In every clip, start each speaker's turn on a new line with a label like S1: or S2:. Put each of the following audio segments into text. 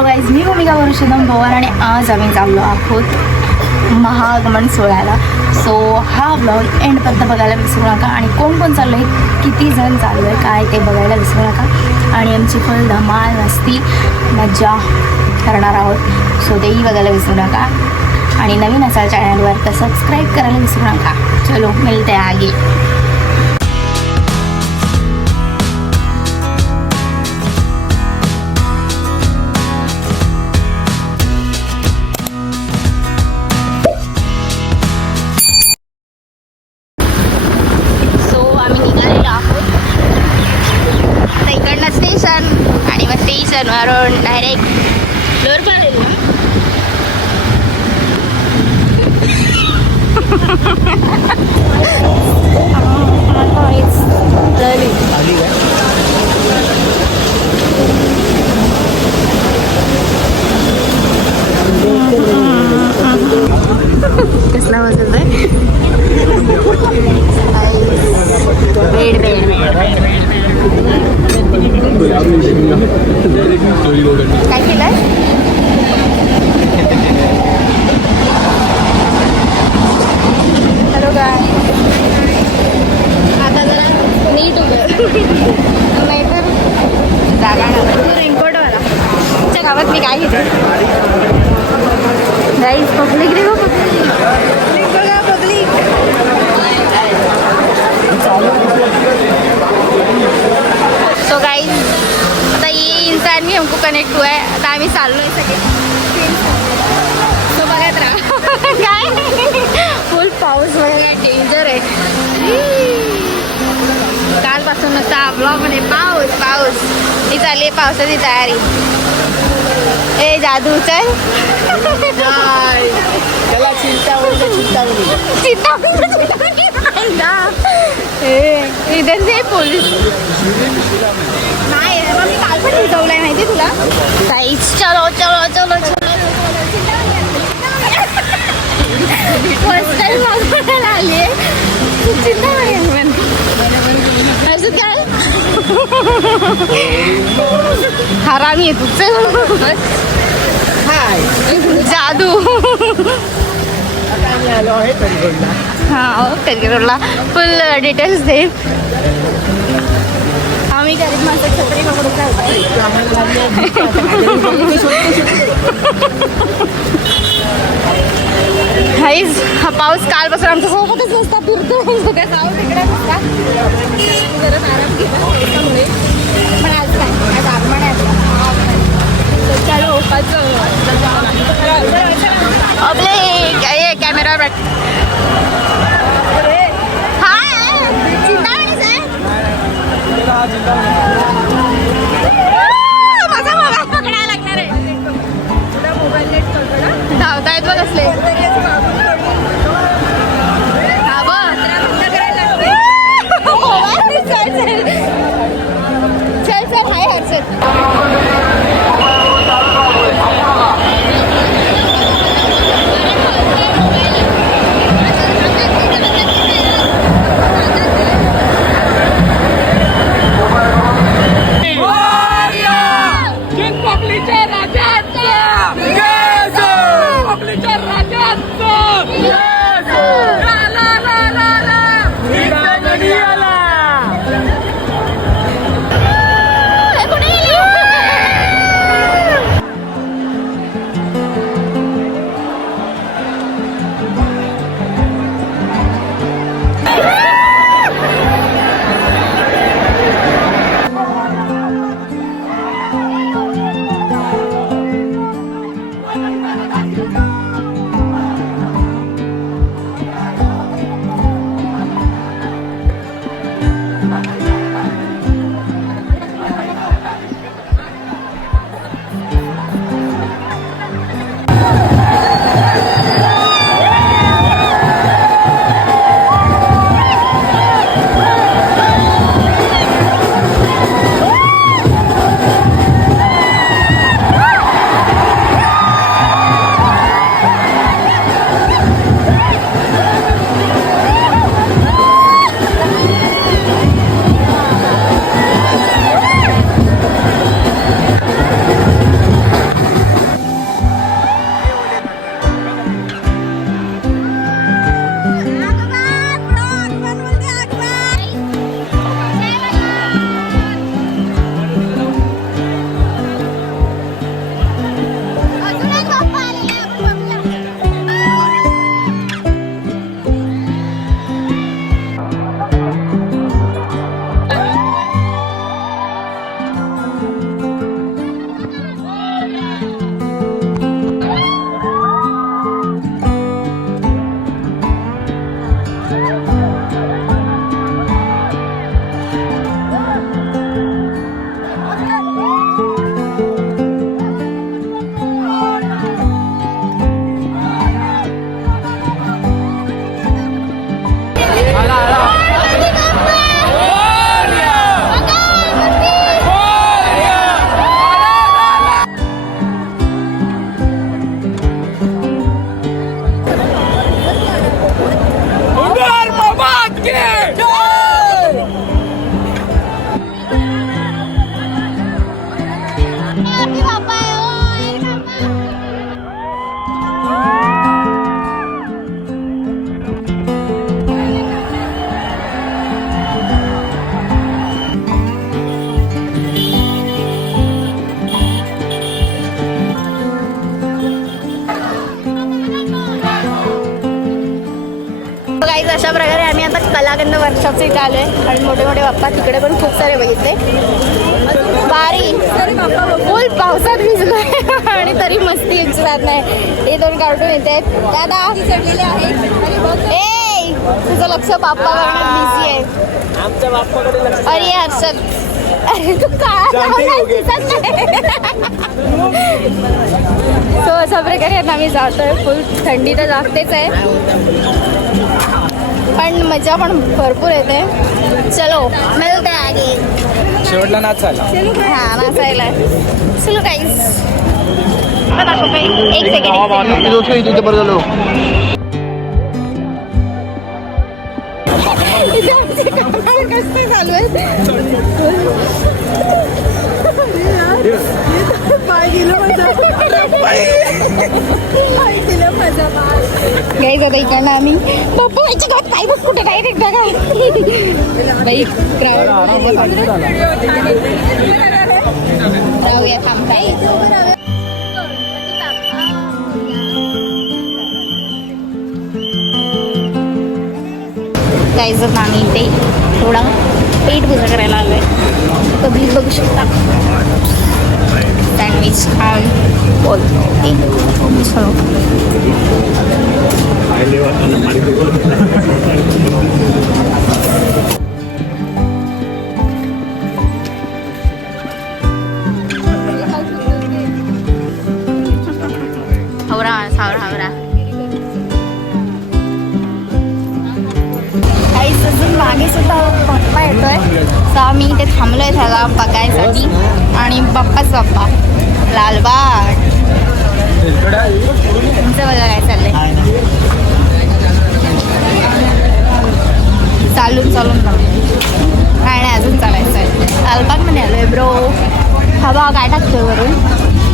S1: Hello guys मी भूमिका वरुषदम पवार आणि आज आम्ही चाललो आहोत महागमन सोहळ्याला. सो हा ब्लॉग एंडपर्यंत बघायला विसरू नका आणि कोण कोण चाललं आहे किती जण चाललो आहे काय ते बघायला विसरू नका. आणि आमची फुल धमाल मस्ती मज्जा करणार आहोत. सो तेही बघायला विसरू नका. आणि नवीन असाल चॅनलवर तर सबस्क्राईब करायला विसरू नका. चलो मिळते आगे. मग स्टेशनवरून डायरेक्ट लोअर कालपासून नुसता ब्लॉगमध्ये पाऊस पाऊस. ही चालली आहे पावसाची तयारी. ए जादू चल. इधर से पोलीस. नाही मी काल पण विजवलाय माहिती तुला? गाईज चलो चलो चलो चलो. फर्स्ट टाइम वाजवायला आली. काय हरामी आहे तुझं
S2: हाय.
S1: जादू हा आम्ही फुल डिटेल्स दे आम्ही गरीब माणसं छत्री काय हाईज हा पाऊस कालपासून आमच्या सोबतच नसता फिरतो सगळ्या जाऊ तिकडे नसता जरा आराम केला त्यामुळे पण आज काय? आज आगमन आहे आपलं. तर आपले कॅमेरा बॅट अशा प्रकारे आम्ही आता कलाकंद वर्कशॉपचे इथे आहे आणि मोठे मोठे बाप्पा तिकडे पण खूप सारे बघितले. बारी. फुल पावसात भिजलोय. आणि तरी मस्ती विचारत नाही. हे दोन कार्टून येते दादा चढलेले आहे. ए तुझं लक्ष बाप्पा बिझी आहे. अरे हर्षद. तू सो अशा प्रकारे आता आम्ही जातोय. फुल थंडी तर जागतेच आहे. पण मजा पण भरपूर येते. चलो मिळते आगे
S2: शेवटला नाच झाला
S1: हा नाचायला. एक सेकंड चालू आहे गाईज आता इकडनं आम्ही पप्पू याच्या घरात काय बघ कुठे डायरेक्ट बघा. बाई राहूया थांबताय गाईज आता आम्ही इथे थोडा पेट पूजा करायला आलोय. कधी बघू शकता. सँडविच खाऊन बोलतो चलो हावरा सावरा काही अजून मागे सुद्धा पप्पा येतोय. तर आम्ही इथे थांबलोय त्याला बघायसाठी. आणि बाप्पाच बाप्पा हा बा काय टाकतोय वरून?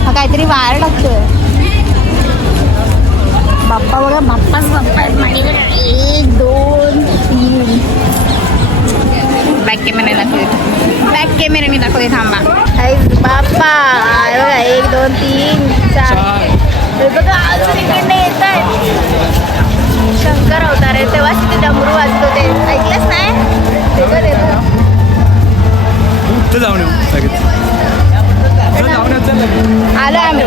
S1: हा काहीतरी वायर टाकतोय. बाप्पा बघा बाप्पाच बाप्पा आहेत माझ्याकडे. एक दोन तीन. बॅक कॅमेराने दाखवते बॅक कॅमेराने दाखवते थांबा. बाप्पा. बघा एक दोन तीन चार. बघा अजून इकडनं येत शंकर अवतार आहे तेव्हा तिथे डमरू वाजतो ते. ऐकलंच नाही?
S2: जाऊन येऊ
S1: आलो आम्ही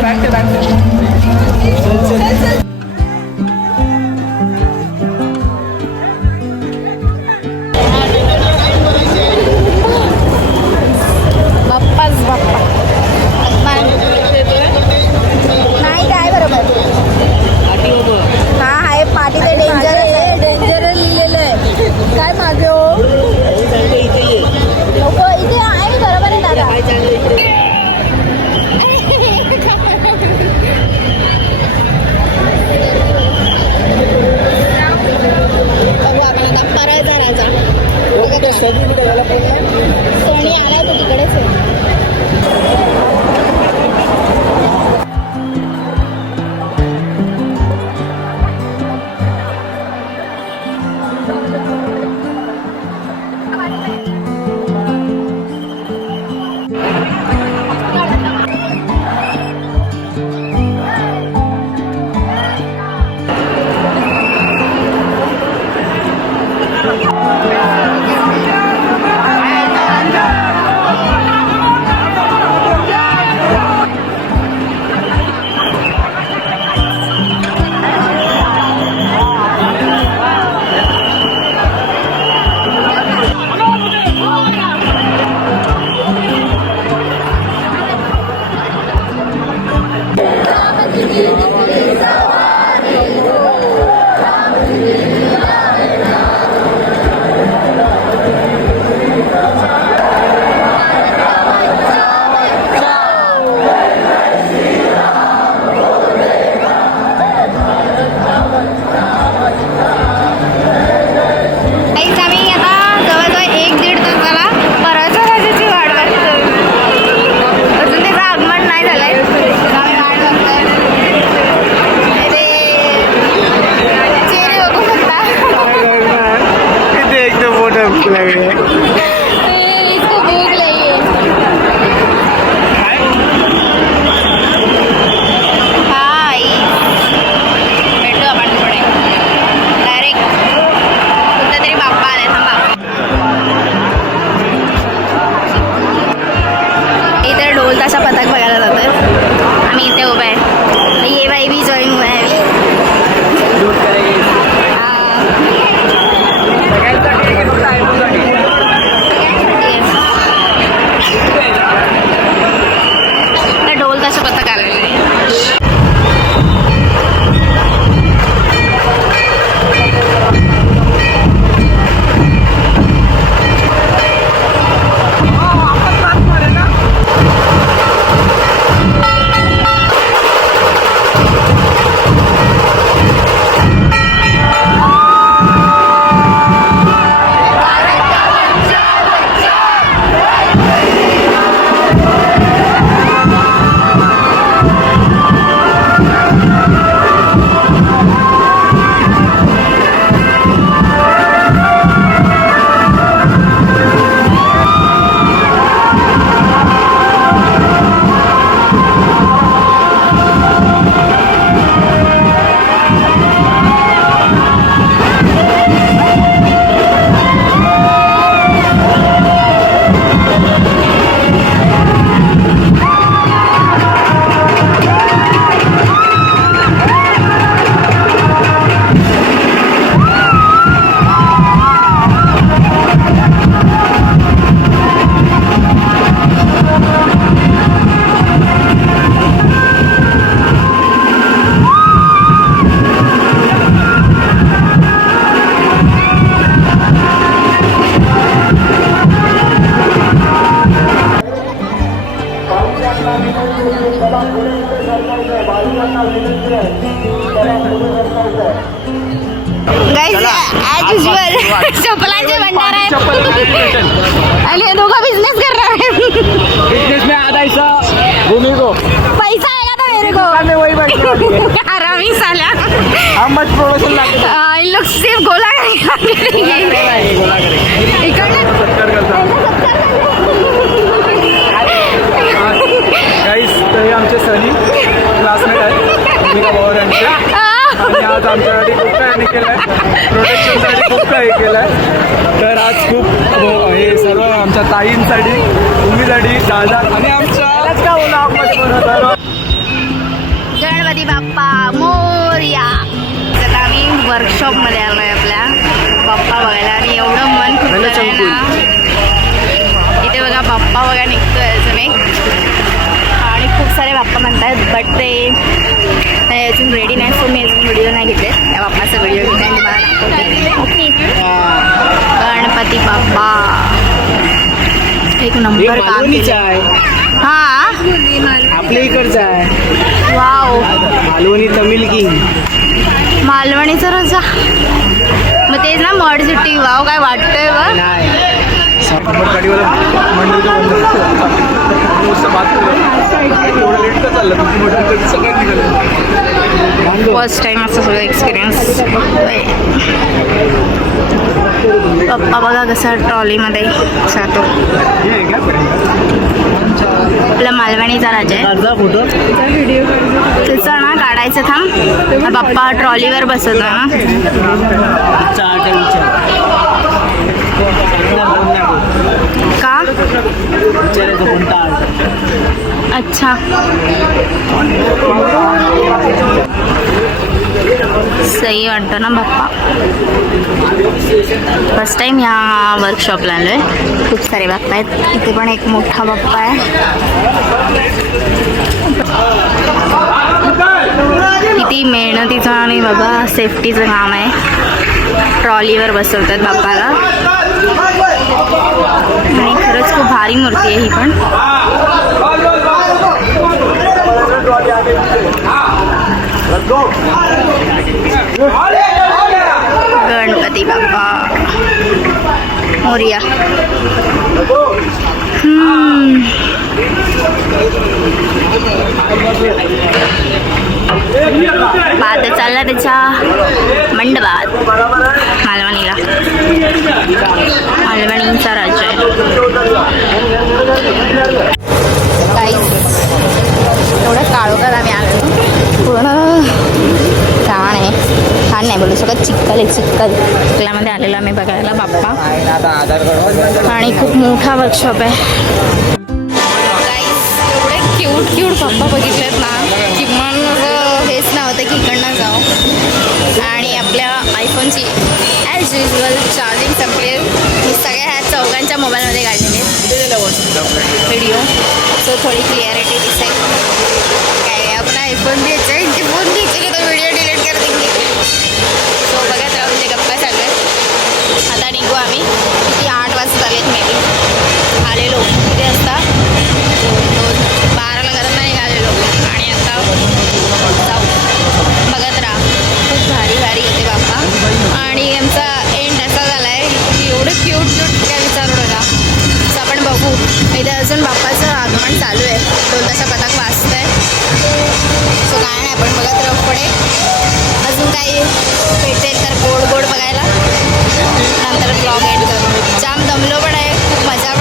S2: भूमि को
S1: पैसा आएगा तो मेरे को.
S2: में वही बैठ
S1: आरामी साला.
S2: हम मच प्रोडक्शन लागते
S1: आ, इन लोग सिर्फ गोला
S2: गाईस तर हे. आमचे सनी क्लासमेट आहेत. भूमिका पवार यांचे आणि आज आमच्यासाठी खूप काही केलं आहे प्रोडक्शनसाठी खूप काही केलं आहे तर आज खूप हो, हे सर्व आमच्या ताईंसाठी भूमीसाठी दादा आणि आमच्या तर
S1: गणपती बाप्पा मोर्या. तर आम्ही वर्कशॉपमध्ये आलो आहे आपल्या. बाप्पा बघायला आणि एवढं मन खूप आहे ना. इथे बघा बाप्पा बघा निघतोय आणि खूप सारे बाप्पा म्हणतात बट ते नाही अजून रेडी नाही सो मी अजून व्हिडिओ नाही घेतले त्या बाप्पाचा व्हिडिओ घेतला आणि दाखवते ओके गणपती बाप्पा. एक नंबर काम हा?
S2: आपल्या इकडचा आहे.
S1: वाव
S2: मालवणी तमिळ किंग
S1: मालवणीचा रजा मग तेच ना मड सिटी. वाव काय वाटतंय बघ. फर्स्ट टाइम असं सगळं एक्सपिरियन्स पप्पा बघा कसा ट्रॉलीमध्ये जातो आपला मालवणीचा राजा आहे. त्याचं ना काढायचं थांब. हा पप्पा ट्रॉलीवर बसवतो ना.
S2: विचारायचं कोणता आर्ट
S1: अच्छा. सही वाटतो ना बाप्पा. फर्स्ट टाइम ह्या वर्कशॉपला आलो आहे खूप सारे बाप्पा आहेत. इथे पण एक मोठा बाप्पा आहे. किती मेहनतीचं आणि बाबा सेफ्टीचं काम आहे. ट्रॉलीवर बसवतात बाप्पाला. काळी मूर्ती आहे ही पण. गणपती बाप्पा. मोरिया हम्म. बाद चालला त्याच्या मंडपात मालवणीला मालवणींचा राज्य आहे काहीच एवढं काळोखात आम्ही आलो पूर्ण छान आहे छान नाही बोलू शकत चिक्कल आहे चिक्कल. चिखलामध्ये आलेलो आम्ही बघायला बाप्पा. आणि खूप मोठा वर्कशॉप आहे. एवढे क्यूट क्यूट पप्पा बघितलेत ना. किमान हेच नव्हतं की इकडनं जाऊ. आणि आपल्या आयफोनची ॲज युजल चार्जिंग संपली. मी सगळ्या ह्या चौघांच्या मोबाईलमध्ये काढलेले व्हिडिओ सो थोडी क्लिअरिटी दिसेल. काय आपण आयफोन आणि आमचा एंड असा झाला आहे की एवढं क्यूट क्यूट काय नका असं आपण बघू. इथे अजून बाप्पाचं आगमन चालू आहे. दोन तसा पताक वाचत आहे. सो काय नाही आपण बघत राहू पुढे. अजून काही भेटेल तर गोड गोड बघायला. नंतर ब्लॉग एंड करू जाम दमलो पण आहे. खूप मजा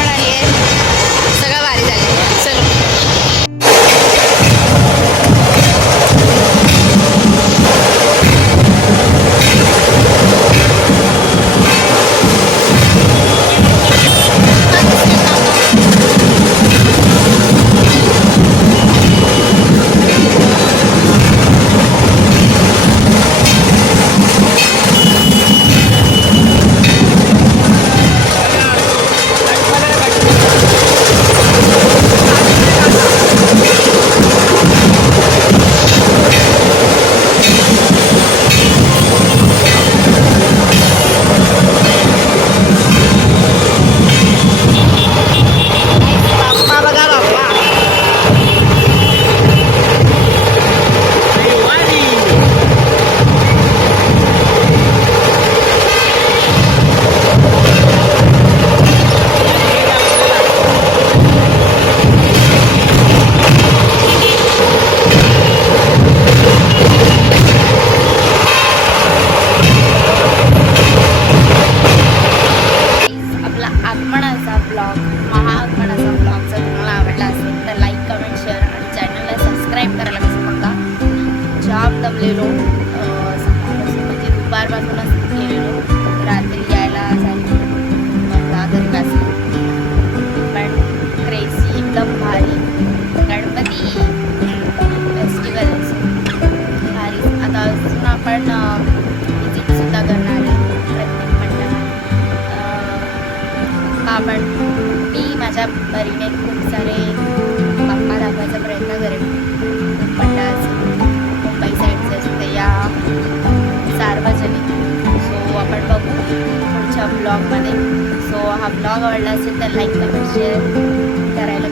S1: माझ्या परीने खूप सारे बाप्पा दाखवायचा प्रयत्न करेन. मंडळाचे मुंबई साईडचे असते या सार्वजनिक. सो आपण बघू पुढच्या ब्लॉगमध्ये सो हा ब्लॉग आवडला असेल तर लाईक कमेंट शेअर करायला